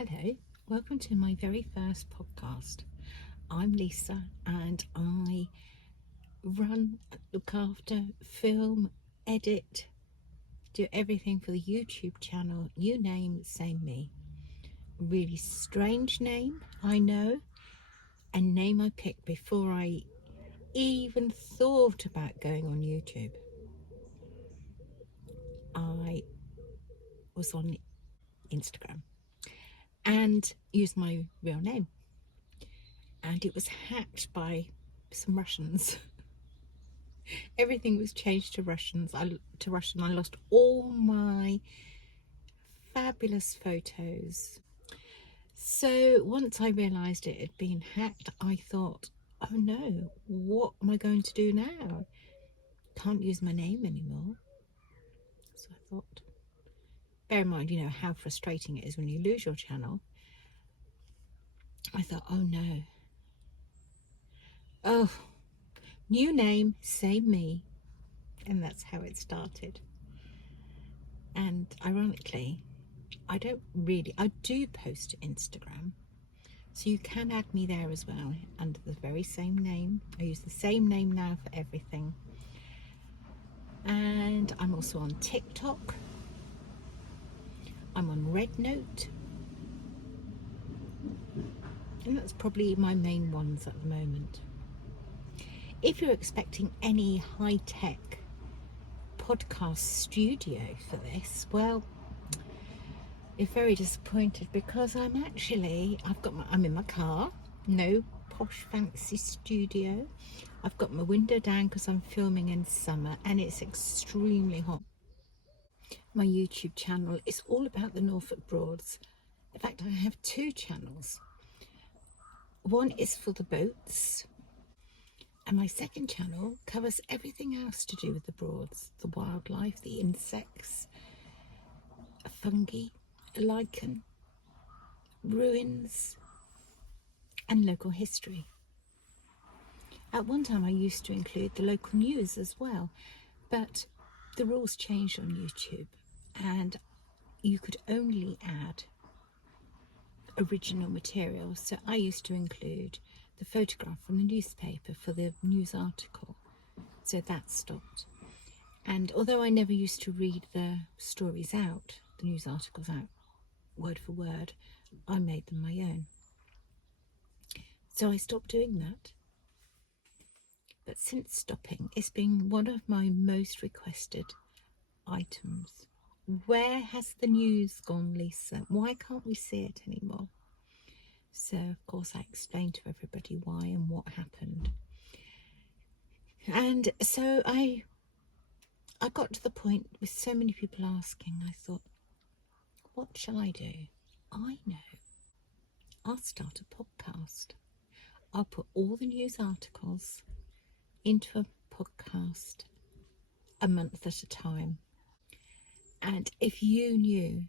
Hello, welcome to my very first podcast. I'm Lisa and I look after, film, edit, do everything for the YouTube channel. You name, same me. Really strange name, I know, a name I picked before I even thought about going on YouTube. I was on Instagram and used my real name, and it was hacked by some Russians. Everything was changed to Russian. I lost all my fabulous photos. So once I realised it had been hacked, I thought, oh no, what am I going to do now? Can't use my name anymore. So I thought, bear in mind, you know, how frustrating it is when you lose your channel. I thought, oh no. Oh, new name, same me. And that's how it started. And ironically, I do post to Instagram, so you can add me there as well under the very same name. I use the same name now for everything. And I'm also on TikTok. I'm on RedNote. And that's probably my main ones at the moment. If you're expecting any high-tech podcast studio for this, well, you're very disappointed, because I'm in my car, no posh fancy studio. I've got my window down because I'm filming in summer and it's extremely hot. My YouTube channel is all about the Norfolk Broads. In fact, I have two channels. One is for the boats, and my second channel covers everything else to do with the Broads: the wildlife, the insects, fungi, lichen, ruins, and local history. At one time I used to include the local news as well, but the rules changed on YouTube and you could only add original material. So I used to include the photograph from the newspaper for the news article, so that stopped. And although I never used to read the stories out, the news articles out word for word, I made them my own. So I stopped doing that. But since stopping, it's been one of my most requested items. Where has the news gone, Lisa? Why can't we see it anymore? So of course I explained to everybody why and what happened. And so I got to the point with so many people asking, I thought, what shall I do? I know. I'll start a podcast. I'll put all the news articles into a podcast a month at a time. And if you knew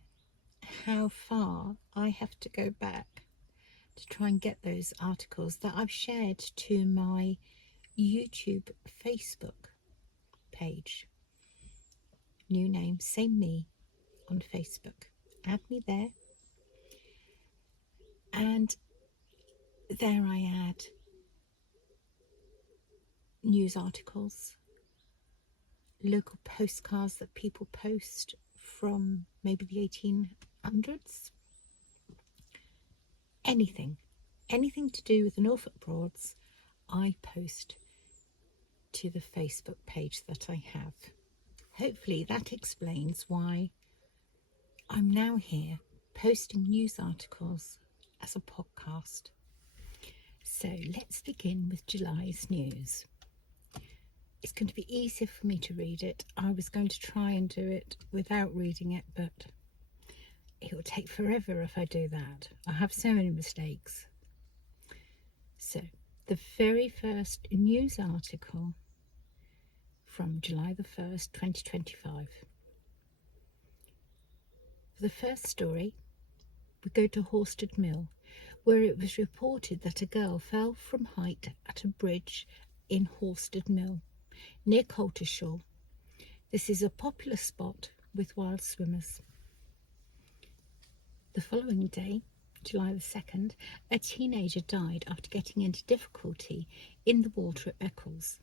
how far I have to go back to try and get those articles that I've shared to my YouTube Facebook page. New name, same me on Facebook. Add me there. And there I add news articles, local postcards that people post from maybe the 1800s. Anything to do with the Norfolk Broads, I post to the Facebook page that I have. Hopefully that explains why I'm now here posting news articles as a podcast. So let's begin with July's news. It's going to be easier for me to read it. I was going to try and do it without reading it, but it will take forever if I do that. I have so many mistakes. So, the very first news article from July the 1st, 2025. For the first story, we go to Horstead Mill, where it was reported that a girl fell from height at a bridge in Horstead Mill, near Coltershall. This is a popular spot with wild swimmers. The following day, July the 2nd, a teenager died after getting into difficulty in the water at Beccles.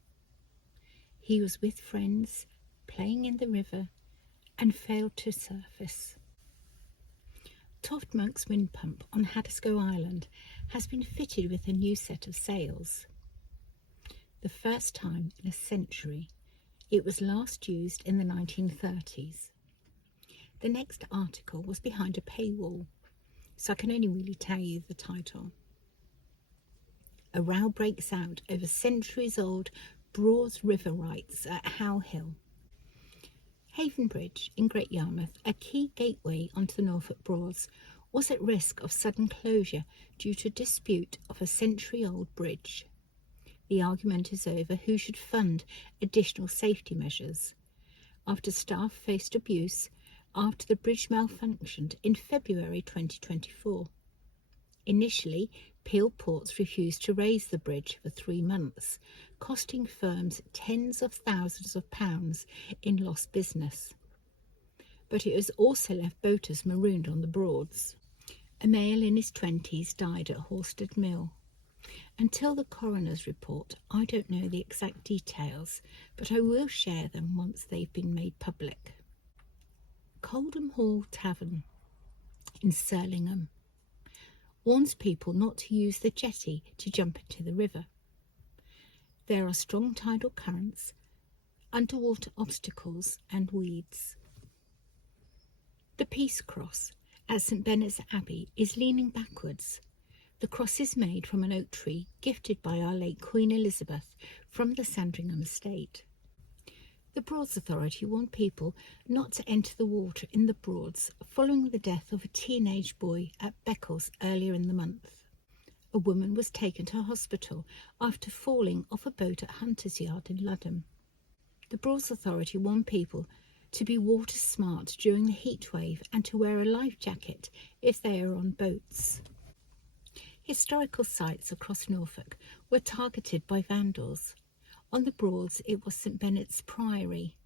He was with friends, playing in the river, and failed to surface. Toft Monk's wind pump on Haddiscoe Island has been fitted with a new set of sails. The first time in a century. It was last used in the 1930s. The next article was behind a paywall, so I can only really tell you the title. A row breaks out over centuries-old Broads River rights at How Hill. Haven Bridge in Great Yarmouth, a key gateway onto the Norfolk Broads, was at risk of sudden closure due to a dispute of a century-old bridge. The argument is over who should fund additional safety measures, after staff faced abuse after the bridge malfunctioned in February 2024. Initially, Peel Ports refused to raise the bridge for 3 months, costing firms tens of thousands of pounds in lost business. But it has also left boaters marooned on the Broads. A male in his 20s died at Horstead Mill. Until the coroner's report, I don't know the exact details, but I will share them once they've been made public. Coldham Hall Tavern in Surlingham warns people not to use the jetty to jump into the river. There are strong tidal currents, underwater obstacles and weeds. The Peace Cross at St Benet's Abbey is leaning backwards. The cross is made from an oak tree gifted by our late Queen Elizabeth from the Sandringham estate. The Broads Authority warned people not to enter the water in the Broads following the death of a teenage boy at Beccles earlier in the month. A woman was taken to hospital after falling off a boat at Hunter's Yard in Ludham. The Broads Authority warned people to be water smart during the heat wave and to wear a life jacket if they are on boats. Historical sites across Norfolk were targeted by vandals. On the Broads, it was St Benet's Priory,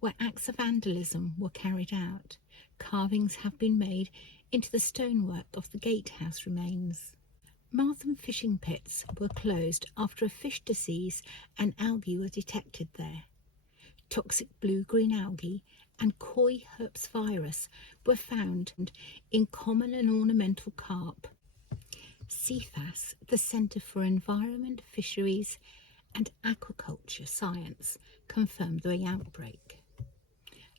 where acts of vandalism were carried out. Carvings have been made into the stonework of the gatehouse remains. Martham fishing pits were closed after a fish disease and algae were detected there. Toxic blue-green algae and koi herpes virus were found in common and ornamental carp. CFAS, the Centre for Environment, Fisheries and Aquaculture Science, confirmed the outbreak.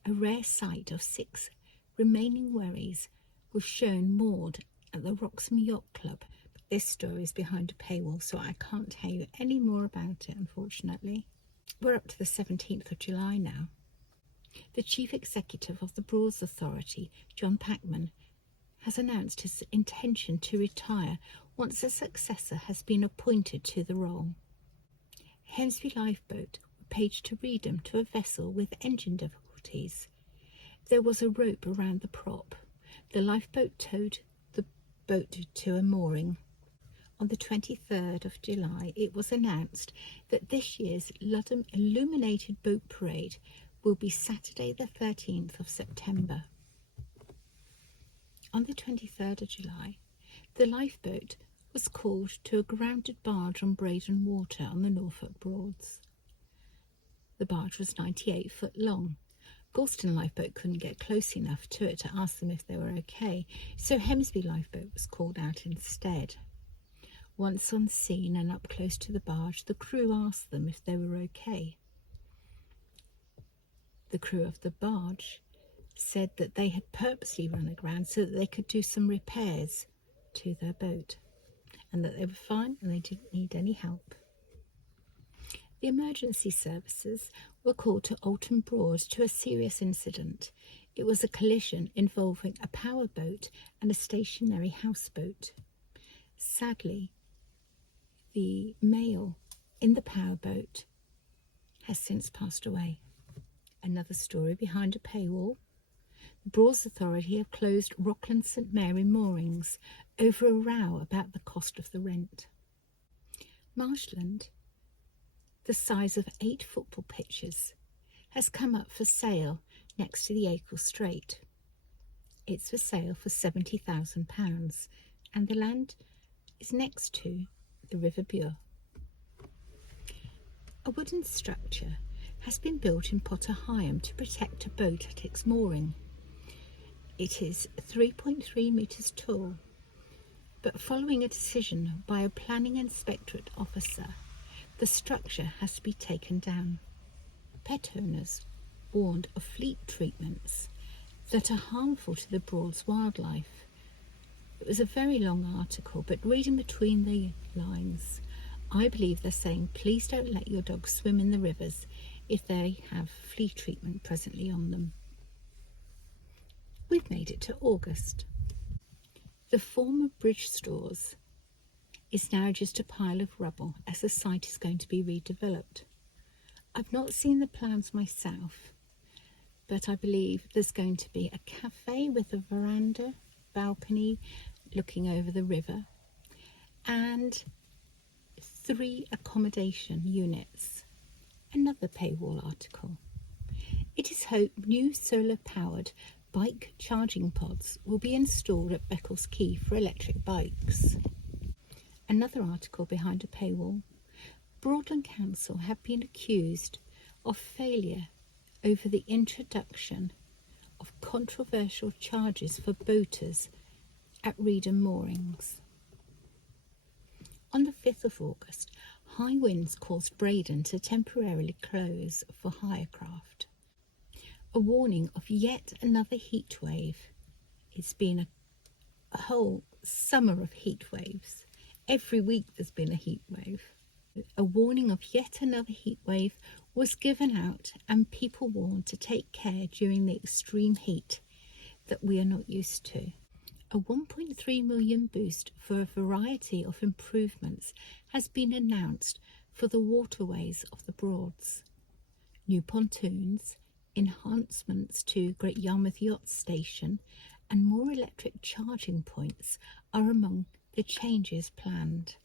A rare sight of 6 remaining wherries was shown moored at the Wroxham Yacht Club. But this story is behind a paywall, so I can't tell you any more about it, unfortunately. We're up to the 17th of July now. The Chief Executive of the Broads Authority, John Packman, has announced his intention to retire once a successor has been appointed to the role. Hemsby Lifeboat were paged to Reedham to a vessel with engine difficulties. There was a rope around the prop. The lifeboat towed the boat to a mooring. On the 23rd of July, it was announced that this year's Ludham Illuminated Boat Parade will be Saturday the 13th of September. On the 23rd of July, the lifeboat was called to a grounded barge on Braden Water on the Norfolk Broads. The barge was 98 foot long. Galston Lifeboat couldn't get close enough to it to ask them if they were okay, so Hemsby Lifeboat was called out instead. Once on scene and up close to the barge, the crew asked them if they were okay. The crew of the barge said that they had purposely run aground so that they could do some repairs to their boat, and that they were fine and they didn't need any help. The emergency services were called to Oulton Broad to a serious incident. It was a collision involving a powerboat and a stationary houseboat. Sadly, the male in the powerboat has since passed away. Another story behind a paywall. The Broads Authority have closed Rockland St Mary moorings over a row about the cost of the rent. Marshland, the size of 8 football pitches, has come up for sale next to the Beccles Strait. It's for sale for £70,000. and the land is next to the River Bure. A wooden structure has been built in Potter Heigham to protect a boat at its mooring. It is 3.3 metres tall, but following a decision by a planning inspectorate officer, the structure has to be taken down. Pet owners warned of fleet treatments that are harmful to the Broads wildlife. It was a very long article, but reading between the lines, I believe they're saying please don't let your dogs swim in the rivers if they have flea treatment presently on them. We've made it to August. The former bridge stores is now just a pile of rubble as the site is going to be redeveloped. I've not seen the plans myself, but I believe there's going to be a cafe with a veranda, balcony looking over the river, and 3 accommodation units. Another paywall article. It is hoped new solar-powered bike charging pods will be installed at Beccles Quay for electric bikes. Another article behind a paywall. Broadland Council have been accused of failure over the introduction of controversial charges for boaters at Reedham moorings. On the 5th of August, high winds caused Braden to temporarily close for hirecraft. A warning of yet another heat wave. It's been a whole summer of heat waves. Every week there's been a heat wave. A warning of yet another heat wave was given out, and people warned to take care during the extreme heat that we are not used to. A 1.3 million boost for a variety of improvements has been announced for the waterways of the Broads. New pontoons, enhancements to Great Yarmouth Yacht Station, and more electric charging points are among the changes planned.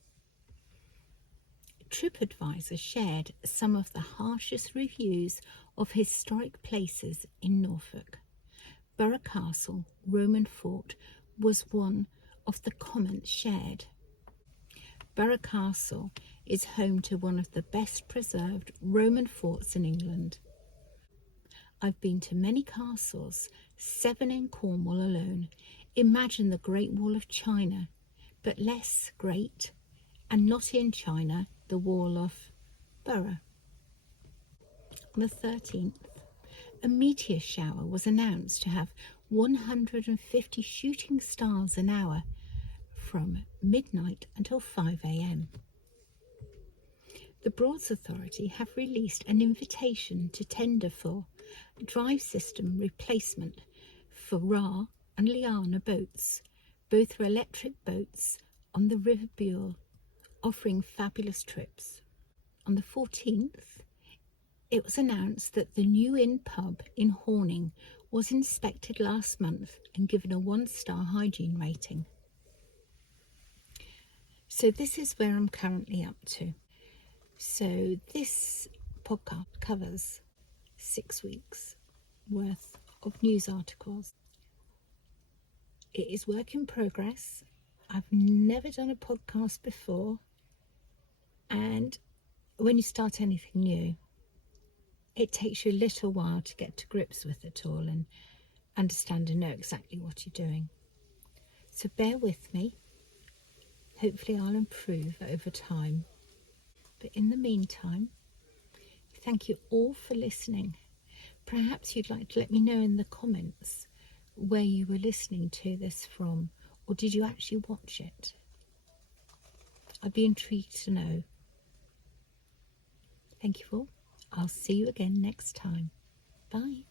TripAdvisor shared some of the harshest reviews of historic places in Norfolk. Borough Castle, Roman Fort, was one of the comments shared. Borough Castle is home to one of the best preserved Roman forts in England. I've been to many castles, 7 in Cornwall alone. Imagine the Great Wall of China, but less great, and not in China, the Wall of Borough. On the 13th, a meteor shower was announced to have 150 shooting stars an hour from midnight until 5 a.m. The Broads Authority have released an invitation to tender for drive system replacement for Ra and Liana boats. Both are electric boats on the River Bure, offering fabulous trips. On the 14th, it was announced that the New Inn pub in Horning was inspected last month and given a 1-star hygiene rating. So this is where I'm currently up to. So this podcast covers 6 weeks worth of news articles. It is work in progress. I've never done a podcast before, and when you start anything new, it takes you a little while to get to grips with it all and understand and know exactly what you're doing. So bear with me. Hopefully I'll improve over time. But in the meantime, thank you all for listening. Perhaps you'd like to let me know in the comments where you were listening to this from, or did you actually watch it? I'd be intrigued to know. Thank you all. I'll see you again next time. Bye.